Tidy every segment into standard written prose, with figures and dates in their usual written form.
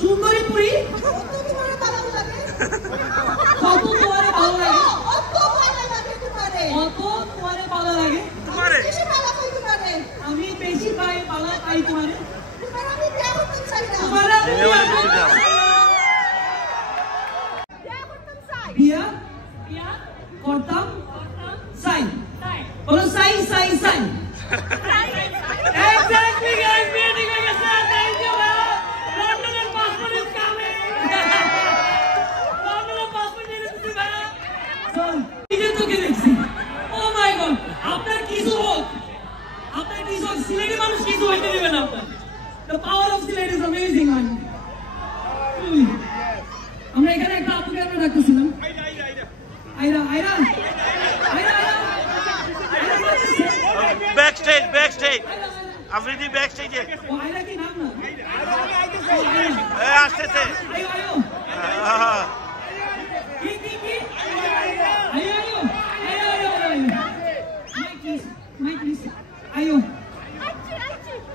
সুন্দরী পুরি কত তোমারে ভালো লাগে কত তোমারে ভালো লাগে আমি বেশি পাই ভালো পাই তোমারে বিয়া করতাম সাই বলো সাই সাই সাই Exactly guys, meeting with us. Thank you. London passport is coming. London passport is coming. So, इधर तो क्या देखते? Oh my God, आपका किसो हो? आपका किसो सिलेटी मानुष किसो होते नहीं बना आपका. The power of Sylhet is amazing man. हमने एक ना आपको क्या बना रखा सुना? आयरा. Backstage. Afridi backstage है। आयरा की नाम ना? आस्ते से। आयो। की। आयो। Mike please. Ayo.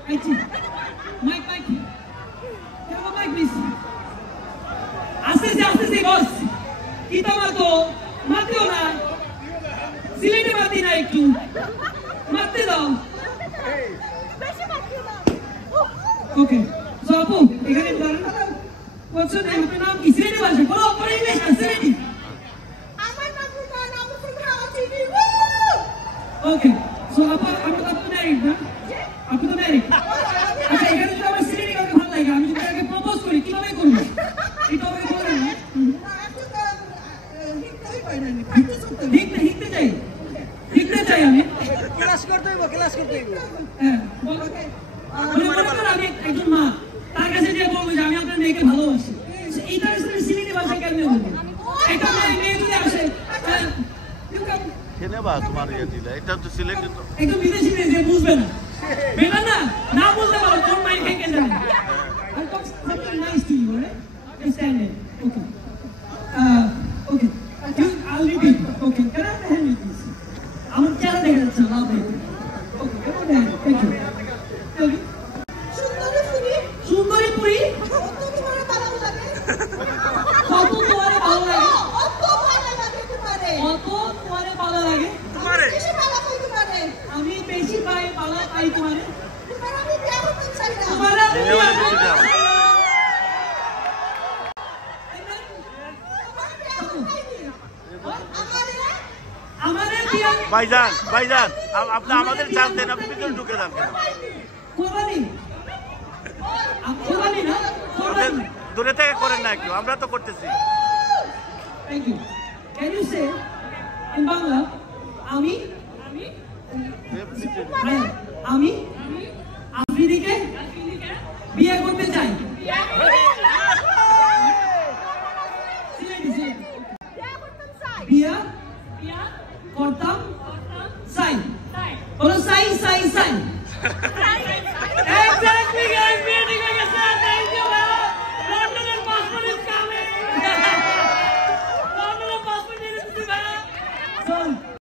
Aichi. Mike. Come on Mike please. आस्ते से boss. kita mato mate ho na. Sylhet mati na ekটু. mate dao. Okay. So Apu, এখানে দাঁড়ান না। What's your name? আপনার নাম কি? সিলেটি ভাষা। বলো, বলো ইংলিশ না সিলেটি। আমার নাম চিনি। Okay. So Apu, আপনি তো ম্যারিড না? আপনি তো ম্যারিড। আচ্ছা, এখানে যদি আমার সিলেটি কাউকে ভালো লাগে, আমি যদি তাকে প্রপোজ করি, কিভাবে করব? এটা আমাকে বলেন না। হিকতে চাই আমি। ক্লাস করতে হইব। হ্যাঁ, বলো। আমি একজন মা তার কাছে যে বলবো যে আমি আপনার মেয়েকে ভালোবাসি এইটা আসলে সিলেটি ভাষায় কেমনে বলবো একটা মেয়ে যদি আসে কেন বা তোমার ইয়ে দিলে এটা তো সিলেটি তো একদম বিদেশি মেয়ে যে বুঝবে না না বলতে পারো তোর মাইন্ড ভেঙে যাবে I'll talk something nice to you, right? Stand there. Okay. I'll repeat. Okay. Can I have a hand with this? আমার চেহারা দেখা যাচ্ছে না Okay, come on down. Thank you. সুন্দরী পুরি কত তোমারে ভালো লাগে কত তোমারে ভালো লাগে আমি বেশি পাই ভালো পাই তোমারে ভাইজান আপনি আমাদের চান্স দেন আপনি ভিতরে ঢুকে যান কেন দূরে থেকে করেন না একটু আমরা তো করতেছি Thank you. Can you say in Bangla আমি আফ্রিদিকে বিয়ে করতে চাই বিয়া করতাম সাই বলো সাই